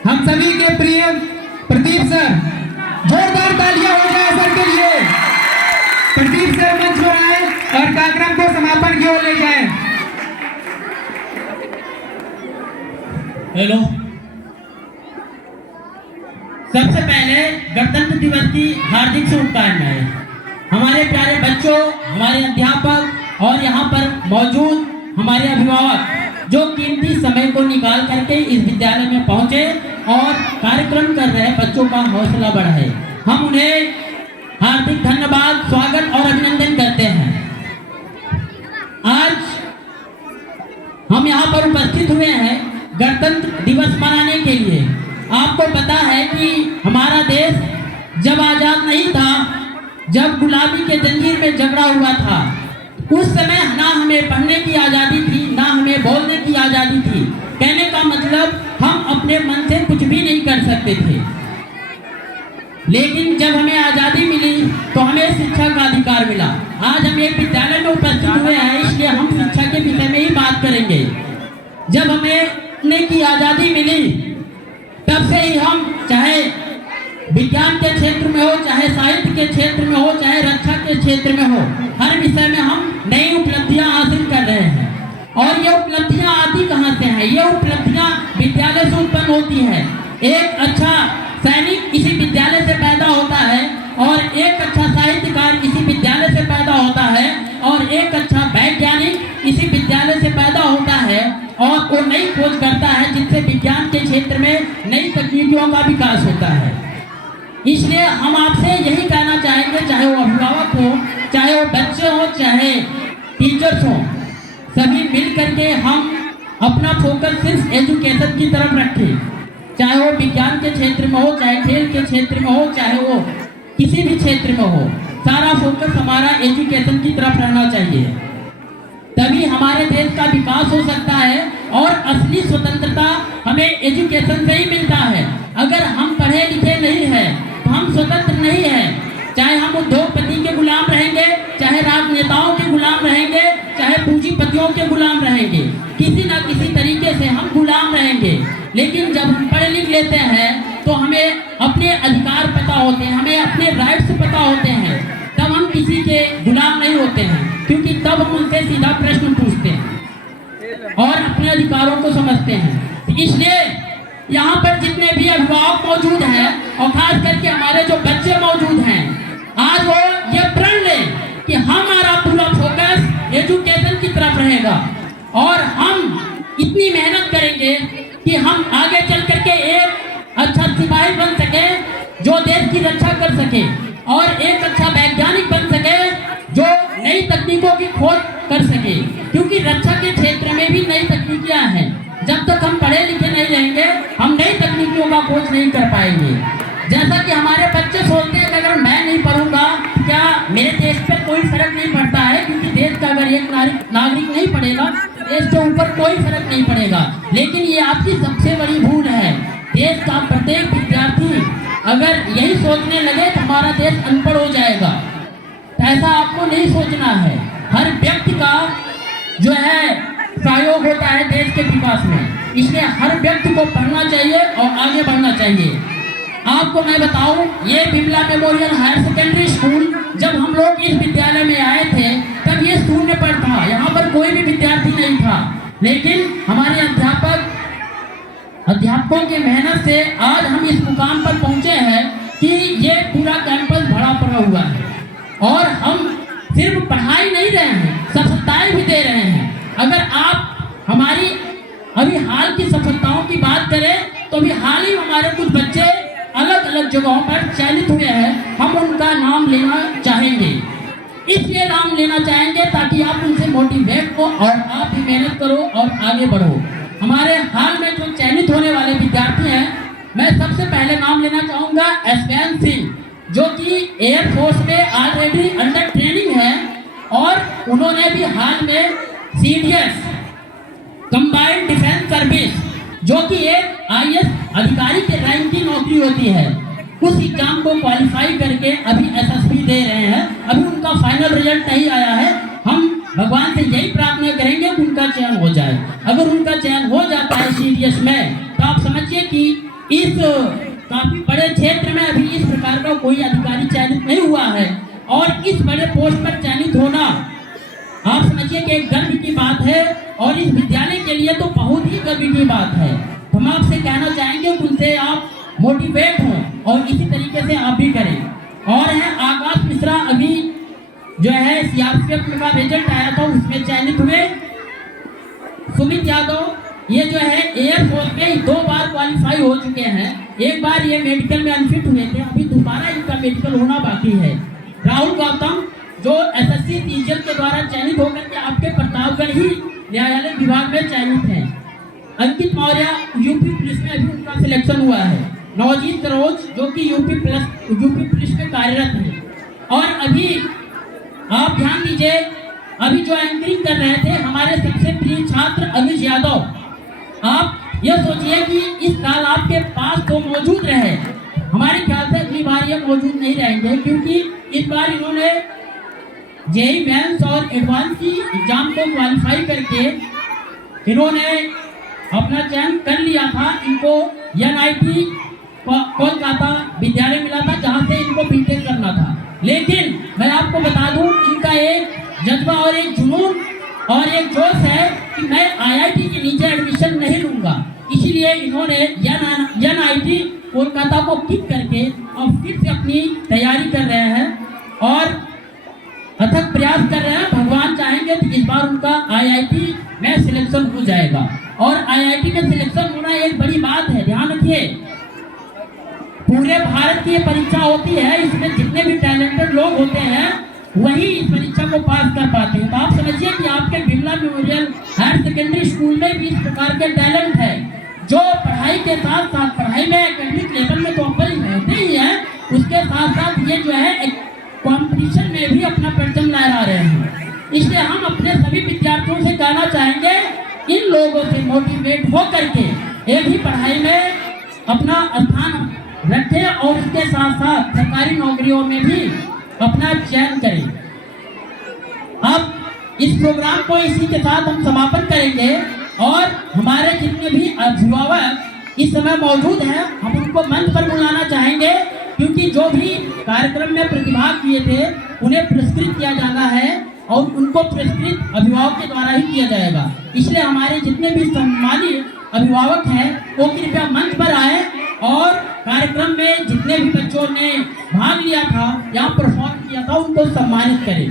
हम सभी के प्रिय प्रदीप सर, जोरदार तालियां हो जाए सर के लिए। प्रदीप सर मंच पर आए और कार्यक्रम को समापन की ओर ले जाएं। हेलो, सबसे पहले गणतंत्र दिवस की हार्दिक शुभकामनाएं। हमारे प्यारे बच्चों, हमारे अध्यापक और यहाँ पर मौजूद हमारे अभिभावक जो कीमती समय को निकाल करके इस विद्यालय में पहुंचे और कार्यक्रम कर रहे बच्चों का हौसला बढ़ाए, हम उन्हें हार्दिक धन्यवाद, स्वागत और अभिनंदन करते हैं। आज हम यहाँ पर उपस्थित हुए हैं गणतंत्र दिवस मनाने के लिए। आपको पता है कि हमारा देश जब आजाद नहीं था, जब गुलामी के जंजीर में जकड़ा हुआ था, उस समय ना हमें पढ़ने की आज़ादी थी, ना हमें बोलने की आज़ादी थी। कहने का मतलब हम अपने मन से कुछ भी नहीं कर सकते थे। लेकिन जब हमें आज़ादी मिली तो हमें शिक्षा का अधिकार मिला। आज हम एक विद्यालय में उपस्थित हुए हैं, इसलिए हम शिक्षा के विषय में ही बात करेंगे। जब हमें पढ़ने की आज़ादी मिली तब से ही हम चाहे विज्ञान के क्षेत्र में हो, चाहे साहित्य के क्षेत्र में हो, चाहे रक्षा के क्षेत्र में हो, हर विषय में हम नई उपलब्धियां हासिल कर रहे हैं। और ये उपलब्धियां आती कहाँ से हैं? ये उपलब्धियां विद्यालय से उत्पन्न होती है। एक अच्छा सैनिक इसी विद्यालय से पैदा होता है, और एक अच्छा साहित्यकार इसी विद्यालय से पैदा होता है, और एक अच्छा वैज्ञानिक इसी विद्यालय से पैदा होता है, और वो नई खोज करता है जिससे विज्ञान के क्षेत्र में नई तकनीकों का विकास होता है। इसलिए हम आपसे यही कहना चाहेंगे, चाहे वो अभिभावक हो, चाहे वो बच्चे हो, चाहे टीचर्स हो, सभी मिल करके हम अपना फोकस सिर्फ एजुकेशन की तरफ रखें। चाहे वो विज्ञान के क्षेत्र में हो, चाहे खेल के क्षेत्र में हो, चाहे वो किसी भी क्षेत्र में हो, सारा फोकस हमारा एजुकेशन की तरफ रहना चाहिए। तभी हमारे देश का विकास हो सकता है, और असली स्वतंत्रता हमें एजुकेशन से ही मिलता है। अगर हम पढ़े लिखे नहीं हैं तो हम स्वतंत्र नहीं हैं। चाहे हम उद्योगपति के गुलाम रहेंगे, चाहे राजनेताओं के गुलाम रहेंगे, चाहे पूंजीपतियों के गुलाम रहेंगे, किसी ना किसी तरीके से हम गुलाम रहेंगे। लेकिन जब हम पढ़ लिख लेते हैं तो हमें अपने अधिकार पता होते हैं, हमें अपने राइट्स पता होते हैं, तब हम किसी के गुलाम नहीं होते हैं, क्योंकि तब हम उनसे सीधा प्रश्न पूछते हैं और अपने अधिकारों को समझते हैं। इसलिए यहाँ पर जितने भी अभिभावक मौजूद हैं, और खास करके हमारे जो बच्चे मौजूद हैं, आज वो ये प्रण लें कि हमारा पूरा फोकस एजुकेशन की तरफ रहेगा, और हम इतनी मेहनत करेंगे कि हम आगे चल करके एक अच्छा सिपाही बन सके जो देश की रक्षा कर सके, और एक अच्छा वैज्ञानिक बन सके जो नई तकनीकों की खोज कर सके। क्योंकि रक्षा के क्षेत्र में भी नई तकनीकियां हैं। जब तक हम पढ़े लिखे नहीं रहेंगे, हम नई तकनीकों का खोज नहीं कर पाएंगे। जैसा कि हमारे बच्चे सोचते हैं कि अगर मैं नहीं पढ़ूंगा क्या मेरे देश पर कोई फर्क नहीं पड़ता है, क्योंकि देश का अगर एक नागरिक नहीं पढ़ेगा, देश के ऊपर कोई फर्क नहीं पड़ेगा। लेकिन ये आपकी सबसे बड़ी भूल है। देश का प्रत्येक विद्यार्थी अगर यही सोचने लगे तो हमारा देश अनपढ़ हो जाएगा, ऐसा आपको नहीं सोचना है। हर व्यक्ति का जो है सहयोग होता है देश के विकास में, इसलिए हर व्यक्ति को पढ़ना चाहिए और आगे बढ़ना चाहिए। आपको मैं बताऊं, ये Bimla memorial higher secondary school जब हम लोग इस विद्यालय में आए थे तब ये शून्य पर था, यहाँ पर कोई भी विद्यार्थी नहीं था। लेकिन हमारे अध्यापकों की मेहनत से आज हम इस मुकाम पर पहुंचे हैं कि ये पूरा कैंपस भरा पड़ा हुआ है, और हम सिर्फ पढ़ाई नहीं रहे हैं, सफलताएं भी दे रहे हैं। अगर आप हमारी अभी हाल की सफलताओं की बात करें तो अभी हाल ही हमारे कुछ बच्चे अलग अलग जगहों पर चयनित हुए हैं, हम उनका नाम लेना चाहेंगे। इसलिए नाम लेना चाहेंगे ताकि आप उनसे मोटिवेट हो और आप भी मेहनत करो और आगे बढ़ो। हमारे हाल में जो चयनित होने वाले विद्यार्थी हैं, मैं सबसे पहले नाम लेना चाहूँगा एसवैन सिंह, जो कि एयरफोर्स में ऑलरेडी अंडर ट्रेनिंग है, और उन्होंने भी हाल में CDS कंबाइंड डिफेंस सर्विस, जो कि एक IAS अधिकारी के रैंक की नौकरी होती है, उस एग्जाम को क्वालिफाई करके अभी SSB दे रहे हैं। अभी उनका फाइनल रिजल्ट नहीं आया है। हम भगवान से यही प्रार्थना करेंगे कि उनका चयन हो जाए। अगर उनका चयन हो जाता है CDS में, तो आप समझिए कि इस काफी बड़े क्षेत्र में अभी इस प्रकार का कोई अधिकारी चयनित नहीं हुआ है, और इस बड़े पोस्ट पर चयनित होना आप समझिए कि एक गर्व की बात है, और इस विद्यालय के लिए तो बहुत ही गर्व की बात है। तो हम आपसे कहना चाहेंगे कि उनसे आप मोटिवेट हों और इसी तरीके से आप भी करें। और है आकाश मिश्रा, अभी जो है सीआरपीएफ का रिजल्ट आया था उसमें चयनित हुए। सुमित यादव ये जो है एयरफोर्स में 2 बार क्वालिफाई हो चुके हैं, एक बार ये मेडिकल में अनफिट हुए थे, अभी दोबारा इनका मेडिकल होना बाकी है। राहुल गौतम जो एसएससी सीजीएल के द्वारा चयनित होकर के आपके प्रतापगढ़ ही न्यायालय विभाग में चयनित हैं। अंकित मौर्य यूपी पुलिस में अभी उनका सिलेक्शन हुआ है। नवजीत सरोज जो कि यूपी पुलिस में कार्यरत है। और अभी आप ध्यान दीजिए, अभी जो एंकरिंग कर रहे थे हमारे सबसे प्रिय छात्र अनुज यादव, आप यह सोचिए कि इस साल आपके पास तो मौजूद रहे, हमारे ख्याल से अगली बार ये मौजूद नहीं रहेंगे, क्योंकि इस बार इन्होंने जेईई मेंस और एडवांस की एग्जाम को क्वालिफाई करके इन्होंने अपना चयन कर लिया था। इनको एनआईटी कोलकाता विद्यालय मिला था जहां से इनको बीटेक करना था, लेकिन मैं आपको बता दूं इनका एक जज्बा और एक जुनून और एक जोश है कि मैं आईआईटी के नीचे एडमिशन नहीं लूंगा, इसीलिए इन्होंने एनआईटी कोलकाता को किक करके और फिर से अपनी तैयारी कर रहे हैं और अथक प्रयास कर रहे हैं। भगवान चाहेंगे तो इस बार उनका आईआईटी में सिलेक्शन हो जाएगा, और आईआईटी में सिलेक्शन होना एक बड़ी बात है। ध्यान रखिए, पूरे भारत की ये परीक्षा होती है, इसमें जितने भी टैलेंटेड लोग होते हैं वही इस परीक्षा को पास कर पाते हैं। तो आप समझिए कि आपके Birla memorial higher secondary school में भी इस प्रकार के टैलेंट है, जो पढ़ाई के साथ साथ, पढ़ाई में एकेडमिक लेवल में तो अव्वल रहते ही हैं, उसके साथ साथ ये जो है कंपटीशन में भी अपना परचम लहरा रहे हैं। इसलिए हम अपने सभी विद्यार्थियों से कहना चाहेंगे, इन लोगों से मोटिवेट हो करके एक ही पढ़ाई में अपना स्थान रखें और उसके साथ साथ सरकारी नौकरियों में भी अपना चयन करें। अब इस प्रोग्राम को इसी के साथ हम समापन करेंगे, और हमारे जितने भी अभिभावक इस समय मौजूद हैं हम उनको मंच पर बुलाना चाहेंगे, क्योंकि जो भी कार्यक्रम में प्रतिभाग किए थे उन्हें पुरस्कृत किया जाना है और उनको पुरस्कृत अभिभावक के द्वारा ही किया जाएगा। इसलिए हमारे जितने भी सम्मानित अभिभावक हैं वो कृपया मंच पर आए और कार्यक्रम में जितने भी बच्चों ने भाग लिया था या परफॉर्म किया था उनको सम्मानित करें।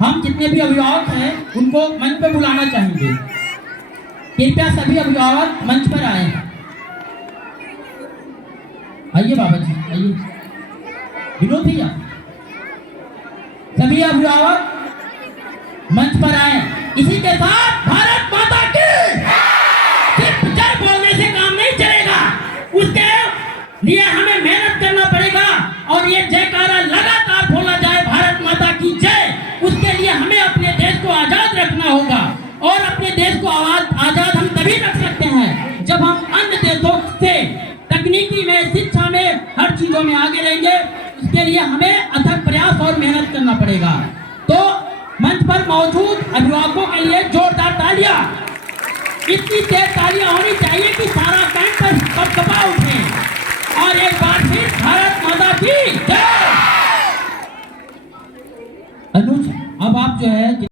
हम जितने भी अभिभावक हैं उनको मंच पर बुलाना चाहेंगे। कृपया सभी अभिभावक मंच पर आए। आइए बाबा जी, आइए। विनोद भैया, सभी अभिभावक मंच पर आए। इसी के साथ भारत माता की सिर्फ जय बोलने से काम नहीं चलेगा, उसके लिए हमें मेहनत करना पड़ेगा और ये जयकारा लगातार बोला जाए, भारत माता की जय। उसके लिए हमें अपने देश को आजाद रखना होगा, और अपने देश को आजाद हम तभी रख सकते हैं जब हम अन्य देशों से तकनीकी में, शिक्षा में, हर चीजों में आगे रहेंगे। उसके लिए हमें अथक प्रयास और मेहनत करना पड़ेगा। तो मंच पर मौजूद अभिभावकों के लिए जोरदार तालियां, इतनी तेज तालियां होनी चाहिए कि सारा कैंपस कपकपा उठे। और एक बार फिर भारत माता की जय। अनुज, अब आप जो है